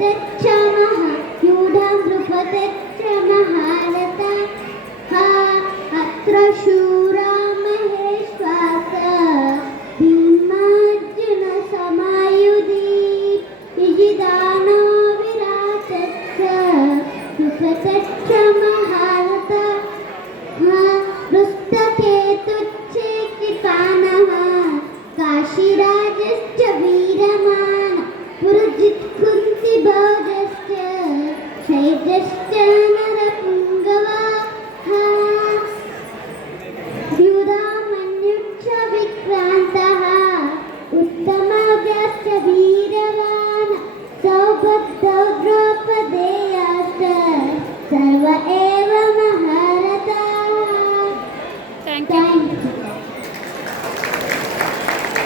शैत्यश्च महायूधां द्रुपदश्च महारथा हा अत्र शूरा महेश्वास भीमार्जुन समायुधि विजिदानो विराटश्च द्रुपदश्च महारथा हा रुष्टकेतुश्चेकितानः काशीराजश्च वीरमान् पुरजित् कुन्तिभोजश्च शैलश्च